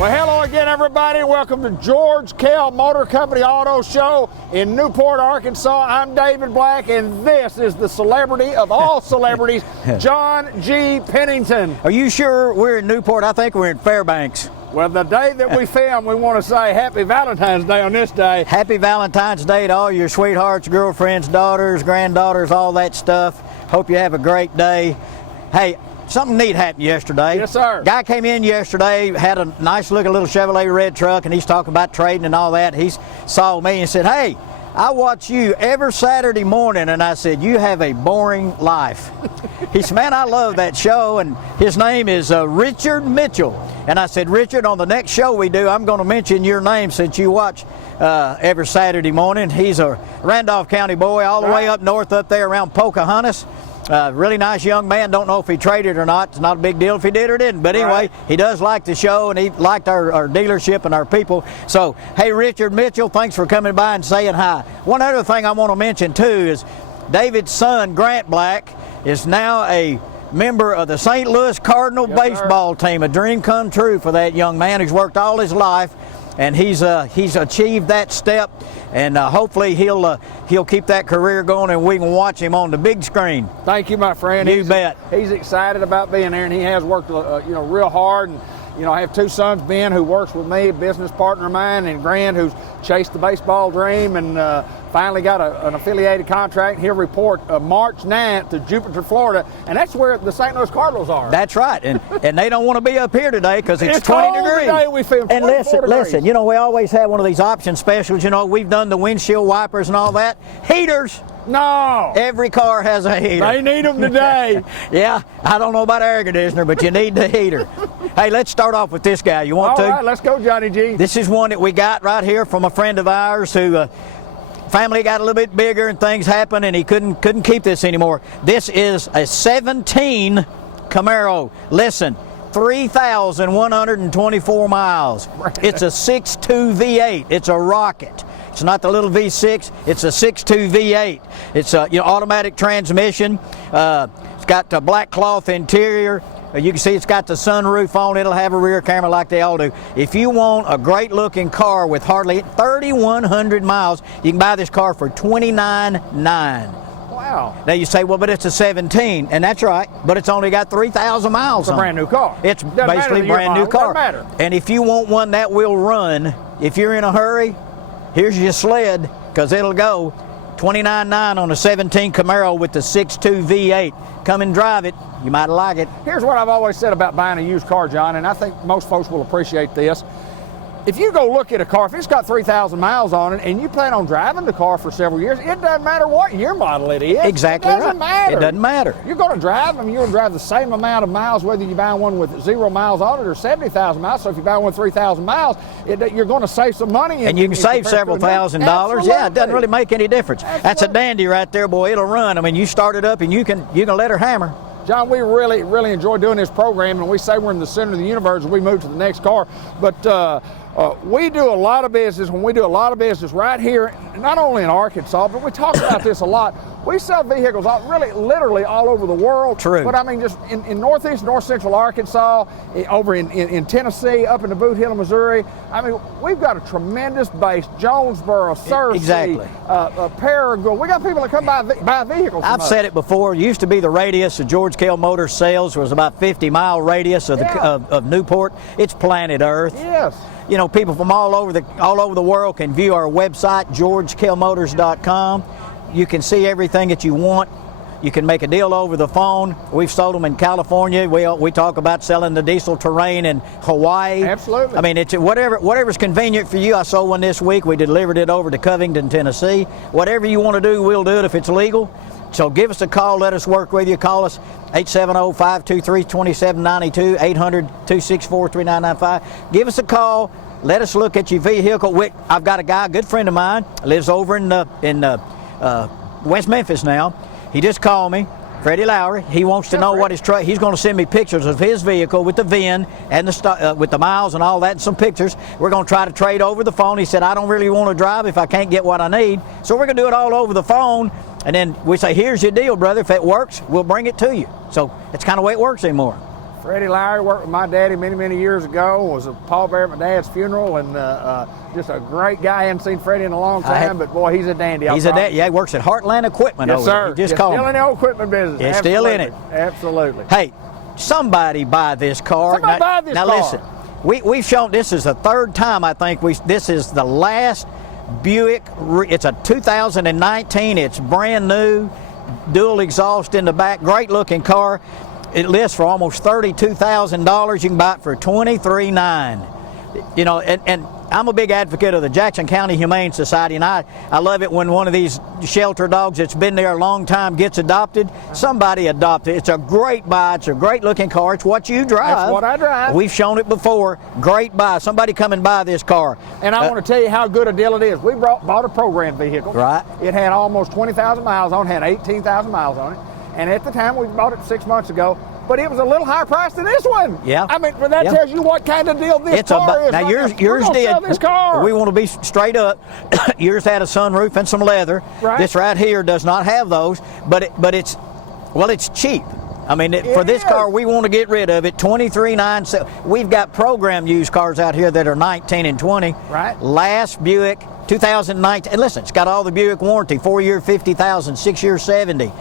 Well, hello again, everybody. Welcome to George Kell Motor Company Auto Show in Newport, Arkansas. I'm David Black, and this is the celebrity of all celebrities, John G. Pennington. Are you sure we're in Newport? I think we're in Fairbanks. Well, the day that we film, we want to say Happy Valentine's Day on this day. Happy Valentine's Day to all your sweethearts, girlfriends, daughters, granddaughters, all that stuff. Hope you have a great day. Hey, something neat happened yesterday. Yes, sir. Guy came in yesterday, had a nice looking little Chevrolet red truck, and he's talking about trading and all that. He saw me and said, "Hey, I watch you every Saturday morning." And I said, "You have a boring life." He said, "Man, I love that show." And his name is Richard Mitchell. And I said, "Richard, on the next show we do, I'm going to mention your name since you watch every Saturday morning." He's a Randolph County boy, all the way up north up there around Pocahontas. Really nice young man. Don't know if he traded or not. It's not a big deal if he did or didn't. But anyway, he does like the show, and he liked our dealership and our people. So, hey, Richard Mitchell, thanks for coming by and saying hi. One other thing I want to mention, too, is David's son, Grant Black, is now a member of the St. Louis Cardinal baseball team. A dream come true for that young man who's worked all his life. And he's achieved that step, and hopefully he'll keep that career going, and we can watch him on the big screen. Thank you, my friend. You bet. He's excited about being there, and he has worked real hard. And I have two sons, Ben, who works with me, a business partner of mine, and Grant, who's chased the baseball dream and finally got an affiliated contract. He'll report March 9th to Jupiter, Florida, and that's where the St. Louis Cardinals are. That's right, and they don't want to be up here today because it's 20 degrees. Today we feel 24 and listen, degrees. we always have one of these option specials. We've done the windshield wipers and all that. Heaters. No. Every car has a heater. They need them today. Yeah, I don't know about air conditioner, but you need the heater. Hey, let's start off with this guy. You want to? All right, let's go, Johnny G. This is one that we got right here from a friend of ours who family got a little bit bigger and things happened, and he couldn't keep this anymore. This is a 17 Camaro. Listen, 3,124 miles. It's a 6.2 V8. It's a rocket. It's not the little V6. It's a 6.2 V8. It's a automatic transmission. It's got a black cloth interior. You can see it's got the sunroof on. It'll have a rear camera like they all do. If you want a great-looking car with hardly 3,100 miles, you can buy this car for $29,900. Wow. Now you say, well, but it's a 17, and that's right, but it's only got 3,000 miles on it. It's a brand new car. It's basically a brand new car. Doesn't matter. And if you want one that will run, if you're in a hurry, here's your sled, because it'll go. $29,900 on a 17 Camaro with the 6.2 V8. Come and drive it. You might like it. Here's what I've always said about buying a used car, John, and I think most folks will appreciate this. If you go look at a car, if it's got 3,000 miles on it and you plan on driving the car for several years, it doesn't matter what year model it is. Exactly. It doesn't matter. It doesn't matter. You're going to drive them. You're going to drive the same amount of miles whether you buy one with 0 miles on it or 70,000 miles. So if you buy one with 3,000 miles, you're going to save some money. And you can save several $1,000s. Yeah, it doesn't really make any difference. Absolutely. That's a dandy right there, boy. It'll run. I mean, you start it up and you can let her hammer. John, we really, really enjoy doing this program, and we say we're in the center of the universe as we move to the next car. But we do a lot of business. When we do a lot of business right here, not only in Arkansas, but we talk about this a lot. We sell vehicles literally all over the world. True. But I mean, just in north central Arkansas, over in Tennessee, up in the Boot Hill, Missouri. I mean, we've got a tremendous base. Jonesboro, Searcy, exactly. Paragould. We got people that come buy vehicles. I've said it before. It used to be the radius of George Kell Motor sales was about 50-mile radius of Newport. It's planet Earth. Yes. People from all over the world can view our website, georgekellmotors.com. You can see everything that you want. You can make a deal over the phone. We've sold them in California. We talk about selling the diesel Terrain in Hawaii. Absolutely. I mean, it's whatever's convenient for you. I sold one this week. We delivered it over to Covington, Tennessee. Whatever you want to do, we'll do it if it's legal. So give us a call. Let us work with you. Call us 870-523-2792, 800-264-3995. Give us a call. Let us look at your vehicle. I've got a guy, a good friend of mine, lives over in West Memphis now. He just called me, Freddie Lowry. He wants to know what his truck. He's going to send me pictures of his vehicle with the VIN and with the miles and all that, and some pictures. We're going to try to trade over the phone. He said, I don't really want to drive if I can't get what I need. So we're going to do it all over the phone. And then we say, here's your deal, brother. If it works, we'll bring it to you. So it's kind of the way it works anymore. Freddie Lowry worked with my daddy many, many years ago. Was a pallbearer at my dad's funeral, and just a great guy. I hadn't seen Freddie in a long time, but boy, he's a dandy. He's a dandy. Yeah, he works at Heartland Equipment. Yes, over sir. there. Just still in the old equipment business. It's still in it. Absolutely. Hey, somebody buy this car. Somebody buy this car. Now listen, we've shown this is the third time I think this is the last Buick. It's a 2019. It's brand new, dual exhaust in the back. Great looking car. It lists for almost $32,000. You can buy it for $23,900. You know, and I'm a big advocate of the Jackson County Humane Society, and I love it when one of these shelter dogs that's been there a long time gets adopted. Somebody adopt it. It's a great buy. It's a great looking car. It's what you drive. That's what I drive. We've shown it before. Great buy. Somebody come and buy this car. And I want to tell you how good a deal it is. We bought a program vehicle. Right. It had almost 20,000 miles on it, had 18,000 miles on it. And at the time, we bought it 6 months ago, but it was a little higher price than this one. Yeah. I mean, that tells you what kind of deal this car is. Now, yours did. Sell this car. We want to be straight up. Yours had a sunroof and some leather. Right. This right here does not have those, but it's cheap. I mean, for this car, we want to get rid of it. $23,900. We've got program used cars out here that are 19 and 20. Right. Last Buick, 2019. And listen, it's got all the Buick warranty, 4-year 50,000, 6-year 70.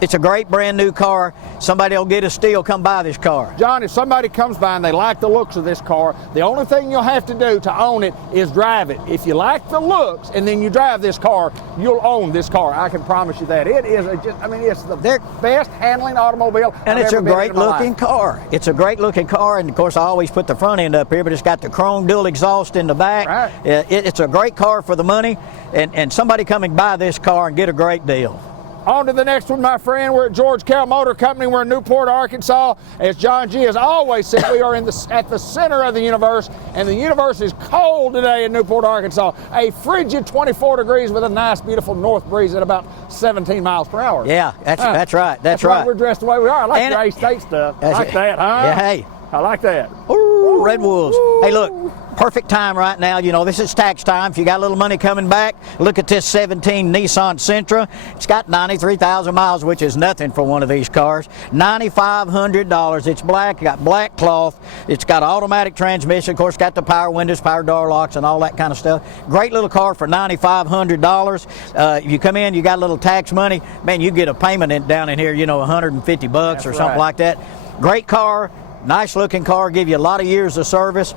It's a great brand new car. Somebody will get a steal, come buy this car. John, if somebody comes by and they like the looks of this car, the only thing you'll have to do to own it is drive it. If you like the looks and then you drive this car, you'll own this car. I can promise you that. It is it's the best handling automobile and I've it's ever a been great in my looking life. car. It's a great looking car, and of course I always put the front end up here, but it's got the chrome dual exhaust in the back. Right. It's a great car for the money, and somebody come and buy this car and get a great deal. On to the next one, my friend. We're at George Kell Motor Company. We're in Newport, Arkansas. As John G. has always said, we are at the center of the universe, and the universe is cold today in Newport, Arkansas. A frigid 24 degrees with a nice, beautiful north breeze at about 17 miles per hour. Yeah, that's right. That's why right. we're dressed the way we are. I like And the A-State stuff. I like that, huh? Yeah, hey. I like that. Ooh, Red Wolves. Hey, look, perfect time right now. You know, this is tax time. If you got a little money coming back, look at this 17 Nissan Sentra. It's got 93,000 miles, which is nothing for one of these cars. $9,500. It's black. Got black cloth. It's got automatic transmission. Of course, got the power windows, power door locks, and all that kind of stuff. Great little car for $9,500. If you come in, you got a little tax money. Man, you get a payment down in here, you know, $150 or something like that. Great car. Nice looking car, give you a lot of years of service.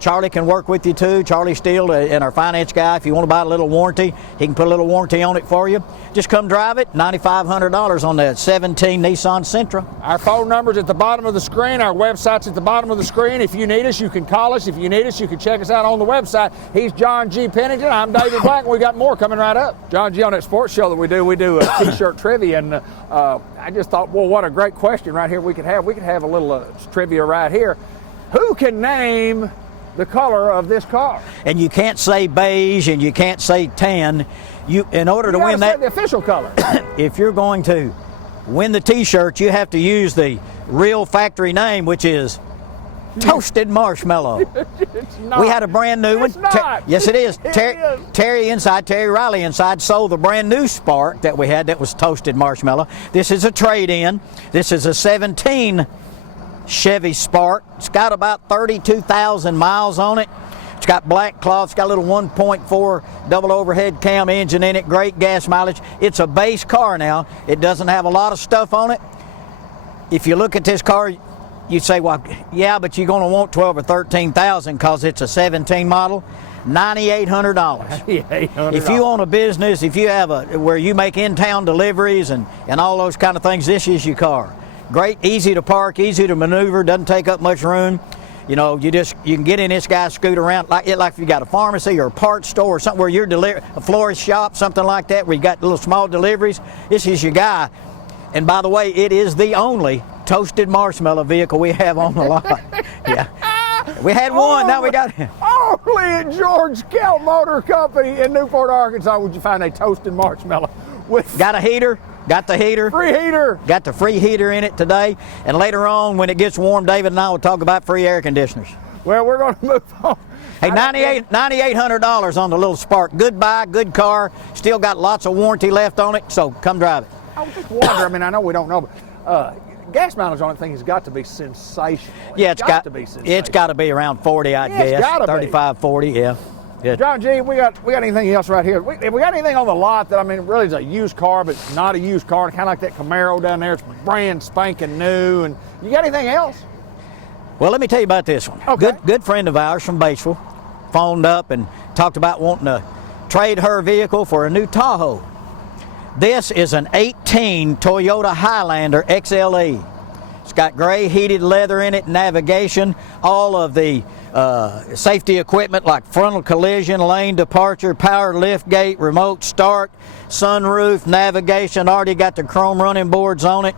Charlie can work with you too. Charlie Steele and our finance guy, if you want to buy a little warranty, he can put a little warranty on it for you. Just come drive it, $9,500 on the 17 Nissan Sentra. Our phone number's at the bottom of the screen. Our website's at the bottom of the screen. If you need us, you can call us. If you need us, you can check us out on the website. He's John G. Pennington. I'm David Black, and we got more coming right up. John G. on that sports show that we do a T-shirt trivia, and I just thought, well, what a great question right here we could have. We could have a little trivia right here. Who can name the color of this car? And you can't say beige and you can't say tan. In order to win that, the official color. If you're going to win the T-shirt, you have to use the real factory name, which is Toasted Marshmallow. It's not. We had a brand new one. It's not. Yes, it is. It is. Terry Riley inside sold the brand new Spark that we had that was Toasted Marshmallow. This is a trade-in. This is a 17 Chevy Spark. It's got about 32,000 miles on it. It's got black cloth. It's got a little 1.4 double overhead cam engine in it. Great gas mileage. It's a base car now. It doesn't have a lot of stuff on it. If you look at this car, you'd say, well, yeah, but you're going to want 12 or 13,000 because it's a 17 model. $9,800. $9,800. If you own a business, if you have where you make in-town deliveries and all those kind of things, this is your car. Great, easy to park, easy to maneuver, doesn't take up much room. You know, you can get in this guy, scoot around like if you got a pharmacy or a parts store or something where you're a florist shop, something like that, where you got little small deliveries. This is your guy. And by the way, it is the only Toasted Marshmallow vehicle we have on the lot. Yeah. We had one, now we got it. Only at George Kell Motor Company in Newport, Arkansas would you find a Toasted Marshmallow with Got a heater, got the heater. free heater. Got the free heater in it today. And later on, when it gets warm, David and I will talk about free air conditioners. Well, we're going to move on. Hey, $9,800 on the little Spark. Good buy, good car. Still got lots of warranty left on it, so come drive it. I was just wondering, I mean, I know we don't know, but gas mileage on that thing has got to be sensational. Yeah, it's got to be sensational. It's got to be around 40, I'd It's guess. gotta be. 35, 40, yeah. Yeah. John G, we got anything else right here? Have we got anything on the lot that, I mean, really is a used car, but not a used car, kind of like that Camaro down there? It's brand spanking new. And you got anything else? Well, let me tell you about this one. Okay. Good friend of ours from Batesville phoned up and talked about wanting to trade her vehicle for a new Tahoe. This is an 18 Toyota Highlander XLE. It's got gray heated leather in it, navigation, all of the safety equipment like frontal collision, lane departure, power lift gate, remote start, sunroof, navigation, already got the chrome running boards on it,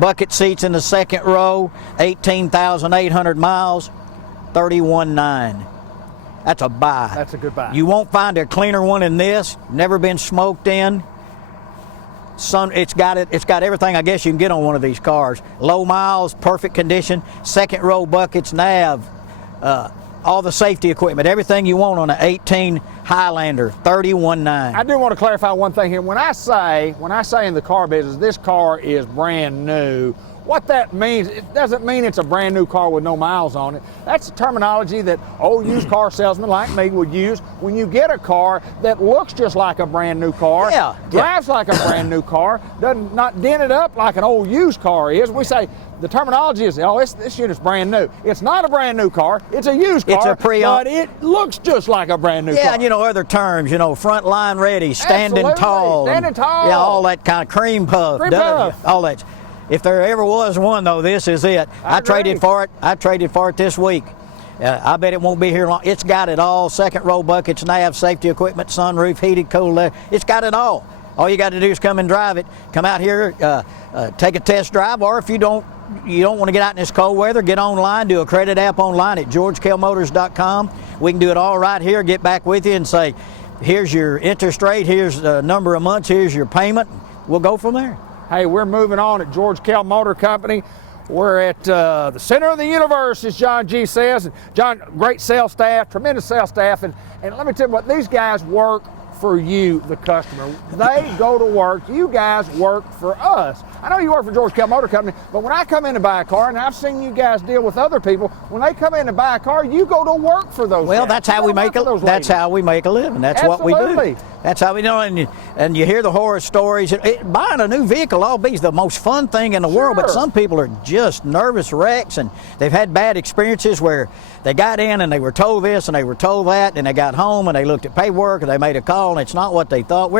bucket seats in the second row, 18,800 miles, $31,900. That's a buy. That's a good buy. You won't find a cleaner one than this, never been smoked in. It's got everything I guess you can get on one of these cars. Low miles, perfect condition, second row buckets, nav, all the safety equipment, everything you want on an 18 Highlander, $31,900. I do want to clarify one thing here. When I say in the car business, this car is brand new, what that means, it doesn't mean it's a brand new car with no miles on it. That's the terminology that old used car salesmen like me would use when you get a car that looks just like a brand new car, drives like a brand new car, doesn't not dent it up like an old used car is. We say the terminology is, oh, this unit's brand new. It's not a brand new car. It's a used car. It's a pre-owned, but it looks just like a brand new car. Yeah, and other terms, front line ready, standing tall. Standing tall. Yeah, all that kind of cream puff. All that. If there ever was one, though, this is it. I traded for it. I traded for it this week. I bet it won't be here long. It's got it all. Second row buckets, nav, safety equipment, sunroof, heated, cool. It's got it all. All you got to do is come and drive it. Come out here, take a test drive, or if you don't want to get out in this cold weather, get online, do a credit app online at georgekellmotors.com. We can do it all right here, get back with you and say, here's your interest rate, here's the number of months, here's your payment. We'll go from there. Hey, we're moving on at George Kell Motor Company. We're at the center of the universe, as John G says. And John, great sales staff, tremendous sales staff. And let me tell you what, these guys work for you, the customer. They go to work. You guys work for us. I know you work for George Kell Motor Company, but when I come in to buy a car, and I've seen you guys deal with other people, when they come in to buy a car, you go to work for those guys. That's how we make a living. That's what we do. That's how we know. And you hear the horror stories. Buying a new vehicle always the most fun thing in the world, but some people are just nervous wrecks, and they've had bad experiences where they got in and they were told this and they were told that, and they got home and they looked at paperwork and they made a call and it's not what they thought.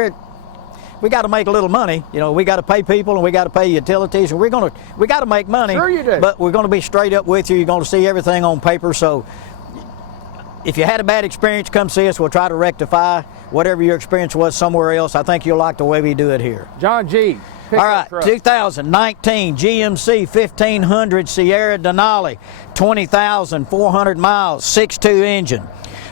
We got to make a little money. We got to pay people and we got to pay utilities, and we got to make money. Sure you do. But we're going to be straight up with you. You're going to see everything on paper. So if you had a bad experience, come see us. We'll try to rectify whatever your experience was somewhere else. I think you'll like the way we do it here. John G. All right, 2019 GMC 1500 Sierra Denali, 20,400 miles, 6.2 engine.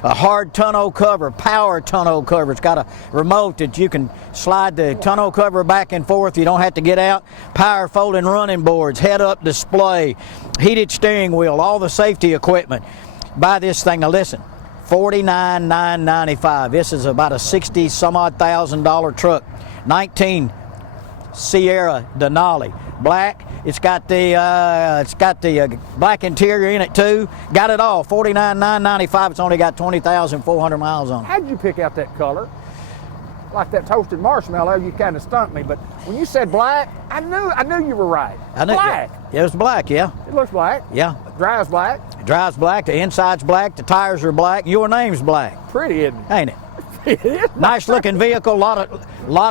A hard tonneau cover, power tonneau cover. It's got a remote that you can slide the tonneau cover back and forth. You don't have to get out. Power folding running boards, head-up display, heated steering wheel, all the safety equipment. Buy this thing. Now listen, $49,995. This is about a $60-some-odd thousand truck. 19 Sierra Denali, black. It's got the black interior in it too. Got it all. $49,995. It's only got 20,400 miles on it. How'd you pick out that color? Like that toasted marshmallow, you kind of stumped me. But when you said black, I knew you were right. Black. Yeah, it was black. Yeah. It looks black. Yeah. Drives black. It drives black. The inside's black. The tires are black. Your name's black. Pretty, isn't it? Ain't it? Nice looking vehicle, lot of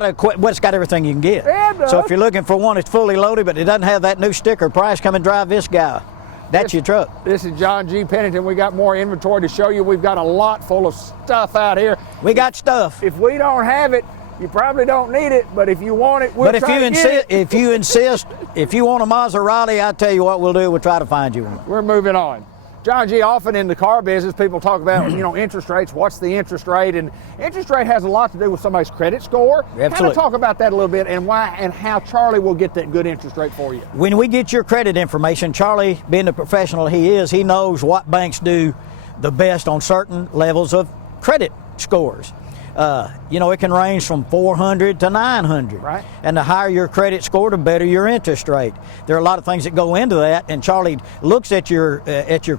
equipment. Well, it's got everything you can get. Yeah, so if you're looking for one, it's fully loaded, but it doesn't have that new sticker price. Come and drive this guy. That's your truck. This is John G. Pennington. We got more inventory to show you. We've got a lot full of stuff out here. We got stuff. If we don't have it, you probably don't need it. But if you want it, we'll try to get it. If you insist, if you want a Maserati, I tell you what we'll do. We'll try to find you one. We're moving on. John G., often in the car business, people talk about, interest rates. What's the interest rate? And interest rate has a lot to do with somebody's credit score. Absolutely. Kind of talk about that a little bit and why and how Charlie will get that good interest rate for you. When we get your credit information, Charlie, being the professional he is, he knows what banks do the best on certain levels of credit scores. You know, it can range from 400 to 900. Right. And the higher your credit score, the better your interest rate. There are a lot of things that go into that, and Charlie looks at your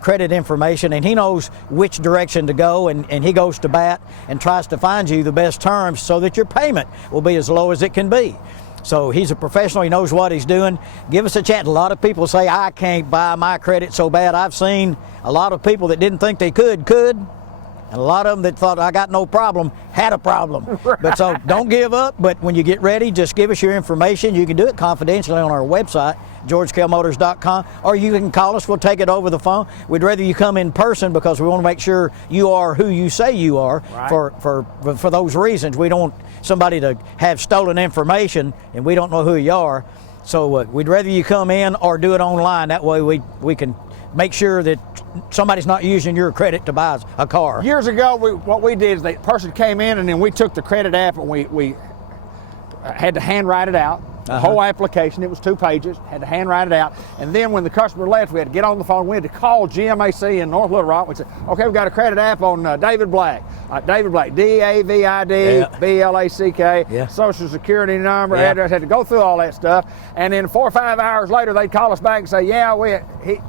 credit information, and he knows which direction to go, and he goes to bat and tries to find you the best terms so that your payment will be as low as it can be. So he's a professional. He knows what he's doing. Give us a chance. A lot of people say, I can't buy my credit so bad. I've seen a lot of people that didn't think they could, and a lot of them that thought I got no problem had a problem. Right. But so don't give up. But when you get ready, just give us your information. You can do it confidentially on our website, georgekellmotors.com, or you can call us. We'll take it over the phone. We'd rather you come in person because we want to make sure you are who you say you are. Right. For those reasons. We don't want somebody to have stolen information and we don't know who you are. So we'd rather you come in or do it online. That way we can make sure that somebody's not using your credit to buy a car. Years ago, what we did is the person came in and then we took the credit app and we had to handwrite it out. The whole application, it was 2 pages, had to handwrite it out. And then when the customer left, we had to get on the phone. We had to call GMAC in North Little Rock. We said, okay, we've got a credit app on David Black. David Black, D-A-V-I-D, B-L-A-C-K, Yeah. social security number, Yeah. address, had to go through all that stuff. And then 4 or 5 hours later, they'd call us back and say, yeah,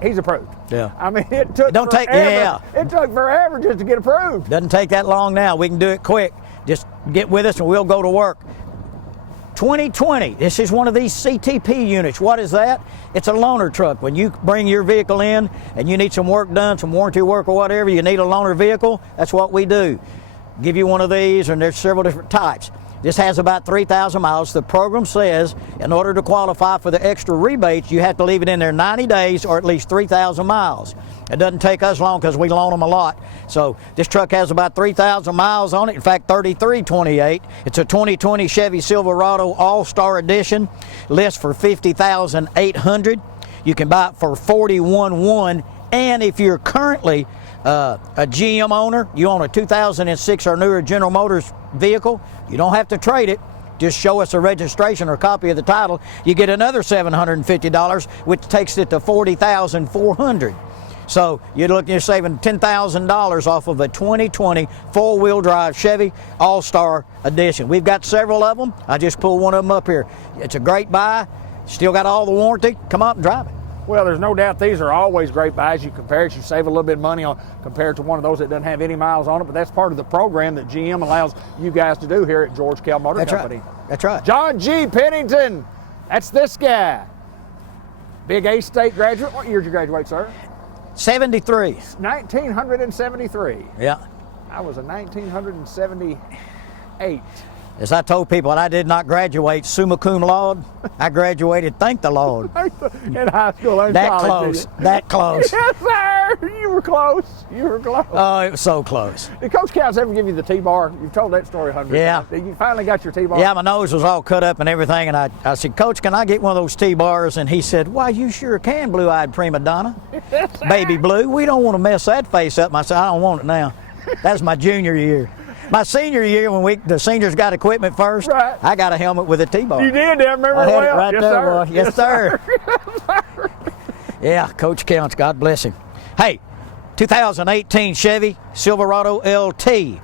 he's approved. Yeah. I mean, it took Don't take- forever. yeah. It took forever just to get approved. Doesn't take that long now. We can do it quick. Just get with us and we'll go to work. 2020, this is one of these CTP units. What is that? It's a loaner truck. When you bring your vehicle in and you need some work done, some warranty work or whatever, you need a loaner vehicle, that's what we do. Give you one of these, and there's several different types. This has about 3,000 miles. The program says in order to qualify for the extra rebates, you have to leave it in there 90 days or at least 3,000 miles. It doesn't take us long because we loan them a lot. So this truck has about 3,000 miles on it. In fact, 3328. It's a 2020 Chevy Silverado All-Star Edition. Lists for $50,800. You can buy it for $41,100. And if you're currently a GM owner, you own a 2006 or newer General Motors vehicle, you don't have to trade it. Just show us a registration or a copy of the title. You get another $750, which takes it to $40,400. So you're saving $10,000 off of a 2020 four-wheel drive Chevy All-Star Edition. We've got several of them. I just pulled one of them up here. It's a great buy. Still got all the warranty. Come out and drive it. Well, there's no doubt these are always great buys. You compare it, you save a little bit of money on compared to one of those that doesn't have any miles on it, but that's part of the program that GM allows you guys to do here at George Kell Motor Company. Right. That's right. John G. Pennington, that's this guy. Big A State graduate. What year did you graduate, sir? 73. 1973. Yeah. I was a 1978. As I told people, I did not graduate summa cum laude. I graduated, thank the Lord. In high school and That college. close. That close. Yes, sir. You were close. You were close. Oh, it was so close. Did Coach Cows ever give you the T-bar? You've told that story 100 Yeah. times. You finally got your T-bar? Yeah, my nose was all cut up and everything, and I said, Coach, can I get one of those T-bars? And he said, why, you sure can, blue-eyed prima donna. Yes, sir. Baby blue, we don't want to mess that face up. I said, I don't want it now. That's my junior year. My senior year, when the seniors got equipment first, Right. I got a helmet with a T-bar. You did, I remember I had well. it right Yes, there, sir. boy. Yes, sir. Yes, sir. Yeah, Coach counts. God bless him. Hey, 2018 Chevy Silverado LT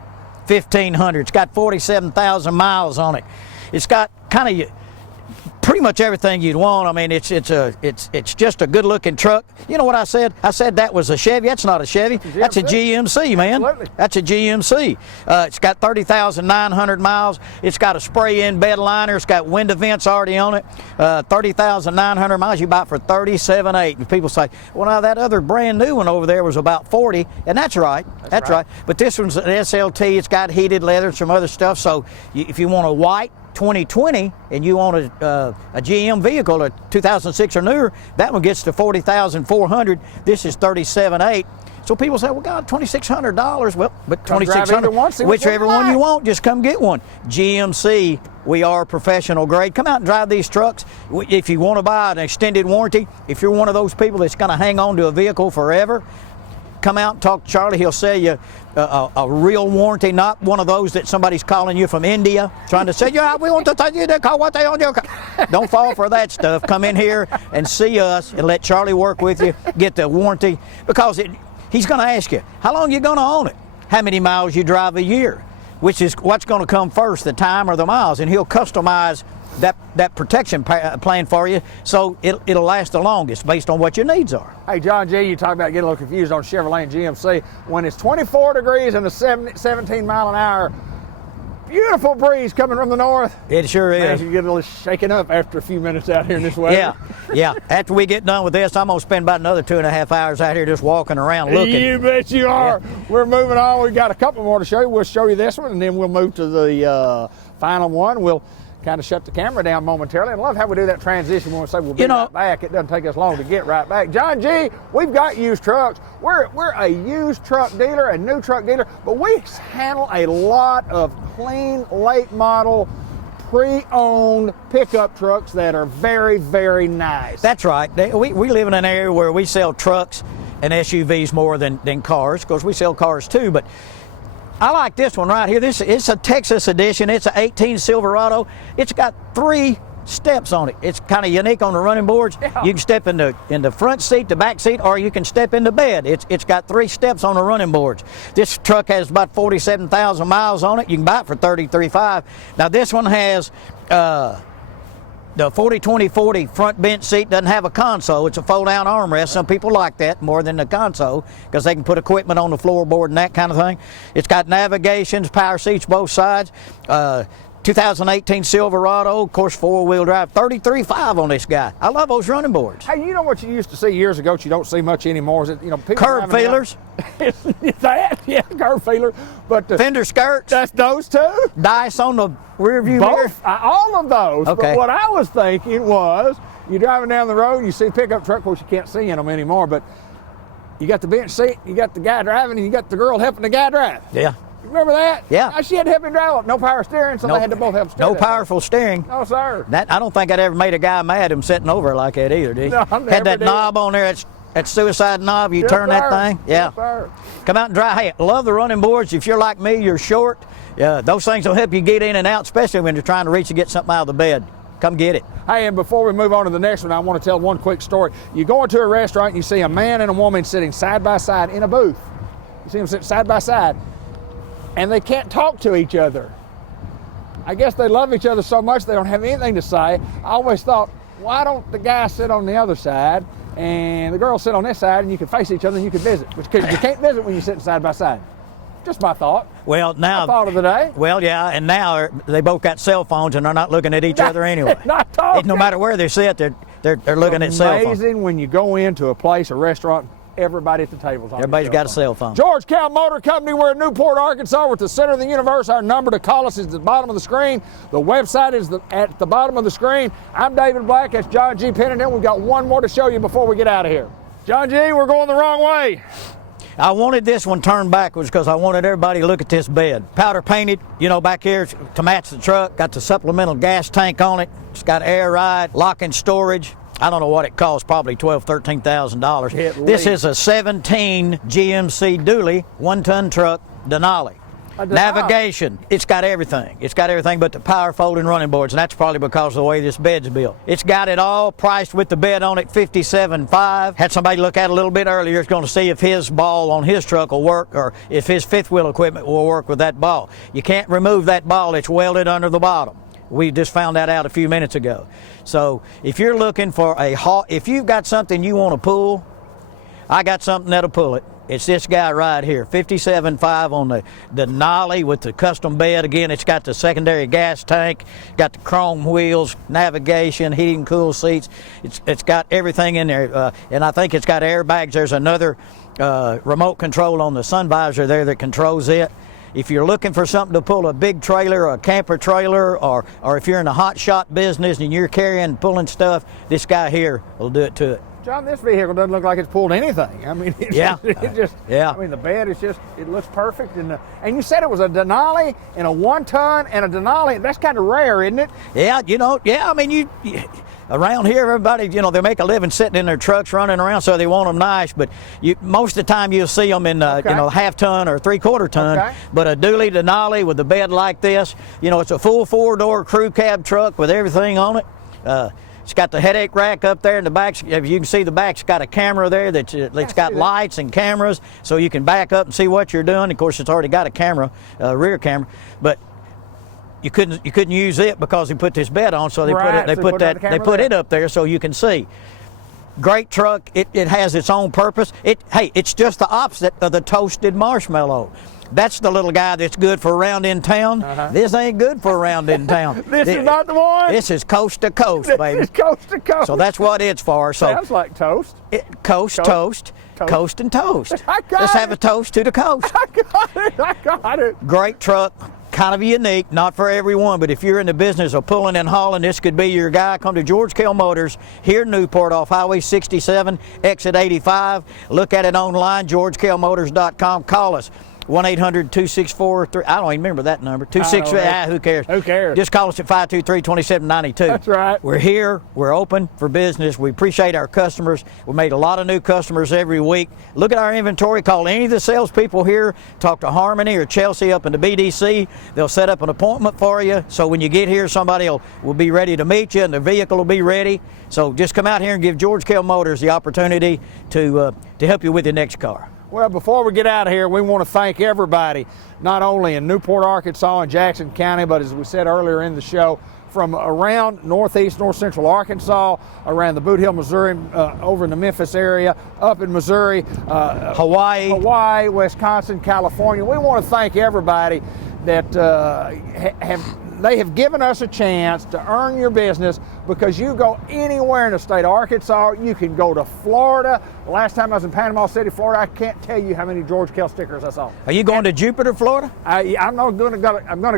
1500. It's got 47,000 miles on it. It's got kind of pretty much everything you'd want. I mean, it's just a good-looking truck. You know what I said? I said that was a Chevy. That's not a Chevy. That's a GMC, man. Absolutely. That's a GMC. It's got 30,900 miles. It's got a spray-in bed liner. It's got window vents already on it. 30,900 miles. You buy it for $37,800. And people say, well, now that other brand new one over there was about 40, and that's right. That's right. But this one's an SLT. It's got heated leather and some other stuff. So if you want a white 2020 and you want a GM vehicle, a 2006 or newer, that one gets to $40,400. This is $37,800. So people say, well, God, $2,600. Well, but $2,600, whichever one you want, just come get one. GMC, we are professional grade. Come out and drive these trucks. If you want to buy an extended warranty, if you're one of those people that's going to hang on to a vehicle forever, come out and talk to Charlie. He'll sell you a real warranty, not one of those that somebody's calling you from India trying to say, yeah, we want to tell you to call what they on your car. Don't fall for that stuff. Come in here and see us and let Charlie work with you, get the warranty, because he's going to ask you, how long you going to own it? How many miles you drive a year? which is what's going to come first, the time or the miles, and he'll customize that protection plan for you, so it'll last the longest based on what your needs are. Hey, John G., you talk about getting a little confused on Chevrolet and GMC. When it's 24 degrees and the 17 mile an hour, beautiful breeze coming from the north. It sure Man, is. you get a little shaken up after a few minutes out here in this weather. Yeah. After we get done with this, I'm going to spend about another 2.5 hours out here just walking around looking. You bet you are. Yeah. We're moving on. We've got a couple more to show you. We'll show you this one, and then we'll move to the final one. We'll kind of shut the camera down momentarily. And I love how we do that transition when we say we'll be right back. It doesn't take us long to get right back. John G., we've got used trucks. We're a used truck dealer, a new truck dealer, but we handle a lot of clean, late model, pre-owned pickup trucks that are very, very nice. That's right. We live in an area where we sell trucks and SUVs more than cars. Of course, we sell cars too, but I like this one right here. It's a Texas edition. It's an 18 Silverado. It's got 3 steps on it. It's kind of unique on the running boards. Yeah. You can step in the front seat, the back seat, or you can step in the bed. It's got 3 steps on the running boards. This truck has about 47,000 miles on it. You can buy it for $33,500. Now this one has the 40-20-40 front bench seat. Doesn't have a console. It's a fold-down armrest. Some people like that more than the console because they can put equipment on the floorboard and that kind of thing. It's got navigations, power seats both sides. 2018 Silverado, of course, 4-wheel drive. $33,500 on this guy. I love those running boards. Hey, you know what you used to see years ago that you don't see much anymore? Is it, people Curb feelers. Is that? Yeah, curb feeler. But Fender skirts. That's those two? Dice on the rear view mirror. Both? All of those. Okay. But what I was thinking was, you're driving down the road, you see a pickup truck, of course you can't see in them anymore, but you got the bench seat, you got the guy driving, and you got the girl helping the guy drive. Yeah. Remember that? Yeah. She had to help him drive. No power steering, so they had to both help steer. No powerful steering. No, sir. I don't think I'd ever made a guy mad him sitting over like that either, did you? No, I never Had that did. knob on there, that suicide knob, you Yes, turn that sir. thing. Yeah. Yes, sir. Come out and drive. Hey, I love the running boards. If you're like me, you're short. Those things will help you get in and out, especially when you're trying to reach and get something out of the bed. Come get it. Hey, and before we move on to the next one, I want to tell one quick story. You go into a restaurant and you see a man and a woman sitting side by side in a booth. You see them sit side by side, and they can't talk to each other. I guess they love each other so much they don't have anything to say. I always thought, why don't the guy sit on the other side and the girl sit on this side, and you can face each other and you can visit? Because you can't visit when you're sitting side by side. Just my thought. Well, now. My thought of the day. Well, yeah, and now they both got cell phones and they're not looking at each other anyway. Not talking. No matter where they sit, they're looking at cell phones. Amazing when you go into a place, a restaurant, everybody at the table's on Everybody's their got a cell phone. George Kell Motor Company, we're in Newport, Arkansas. We're at the center of the universe. Our number to call us is at the bottom of the screen. The website is at the bottom of the screen. I'm David Black. That's John G. Pennington. We've got one more to show you before we get out of here. John G., we're going the wrong way. I wanted this one turned backwards because I wanted everybody to look at this bed. Powder painted, back here to match the truck. Got the supplemental gas tank on it. It's got air ride, lock-in storage. I don't know what it costs, probably $12,000, $13,000. This is a 17 GMC dually, 1-ton truck, Denali. Navigation, it's got everything. It's got everything but the power folding running boards, and that's probably because of the way this bed's built. It's got it all, priced with the bed on it, $57,500. Had somebody look at it a little bit earlier. It's going to see if his ball on his truck will work, or if his fifth wheel equipment will work with that ball. You can't remove that ball. It's welded under the bottom. We just found that out a few minutes ago. So if you're looking for if you've got something you want to pull, I got something that'll pull it. It's this guy right here, $57,500 on the Denali with the custom bed. Again, it's got the secondary gas tank, got the chrome wheels, navigation, heating and cool seats. It's got everything in there, and I think it's got airbags. There's another remote control on the sun visor there that controls it. If you're looking for something to pull a big trailer or a camper trailer, or if you're in the hot shot business and you're pulling stuff, this guy here will do it to it. John, this vehicle doesn't look like it's pulled anything. I mean, yeah. I mean, the bed is just, it looks perfect. And you said it was a Denali and a 1-ton and a Denali. That's kind of rare, isn't it? Yeah, I mean, you around here, everybody, they make a living sitting in their trucks running around, so they want them nice. But most of the time you'll see them in, half-ton or 3/4 ton. Okay. But a dually Denali with a bed like this, it's a full 4-door crew cab truck with everything on it. It's got the headache rack up there in the back. If you can see the back, it's got a camera there it's got lights and cameras, so you can back up and see what you're doing. Of course, it's already got a camera, rear camera, but you couldn't use it because he put this bed on, so they put it up there so you can see. Great truck. It has its own purpose. It's just the opposite of the toasted marshmallow. That's the little guy that's good for around in town. This ain't good for around in town. This is not the one? This is coast to coast, baby. This is coast to coast. So that's what it's for. So sounds like toast. Coast, toast, and toast. Let's have a toast to the coast. I got it. Great truck. Kind of unique, not for everyone, but if you're in the business of pulling and hauling, this could be your guy. Come to George Kell Motors here in Newport off Highway 67, exit 85. Look at it online, georgekellmotors.com. Call us. 1-800-264-3. I don't even remember that number. 263. Who cares? Who cares? Just call us at 523-2792. That's right. We're here. We're open for business. We appreciate our customers. We made a lot of new customers every week. Look at our inventory. Call any of the salespeople here. Talk to Harmony or Chelsea up in the BDC. They'll set up an appointment for you. So when you get here, somebody will be ready to meet you, and the vehicle will be ready. So just come out here and give George Kell Motors the opportunity to help you with your next car. Well, before we get out of here, we want to thank everybody, not only in Newport, Arkansas and Jackson County, but as we said earlier in the show, from around northeast, north central Arkansas, around the Boot Hill, Missouri, over in the Memphis area, up in Missouri, Hawaii, Wisconsin, California. We want to thank everybody that they have given us a chance to earn your business, because you go anywhere in the state of Arkansas. You can go to Florida. The last time I was in Panama City, Florida, I can't tell you how many George Kell stickers I saw. Are you going to Jupiter, Florida? I'm going to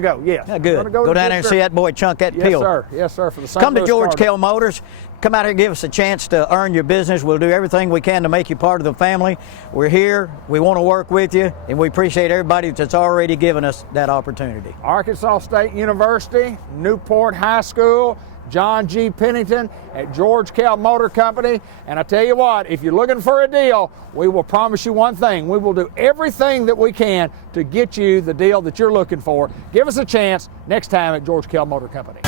go, yes. Yeah, good. Go down there and see that boy chunk that yes, peel. Sir. Yes, sir. For the St. Come to Louis George Cardinals. Kell Motors. Come out here and give us a chance to earn your business. We'll do everything we can to make you part of the family. We're here. We want to work with you, and we appreciate everybody that's already given us that opportunity. Arkansas State University, Newport High School, John G. Pennington at George Kell Motor Company. And I tell you what, if you're looking for a deal, we will promise you one thing. We will do everything that we can to get you the deal that you're looking for. Give us a chance next time at George Kell Motor Company.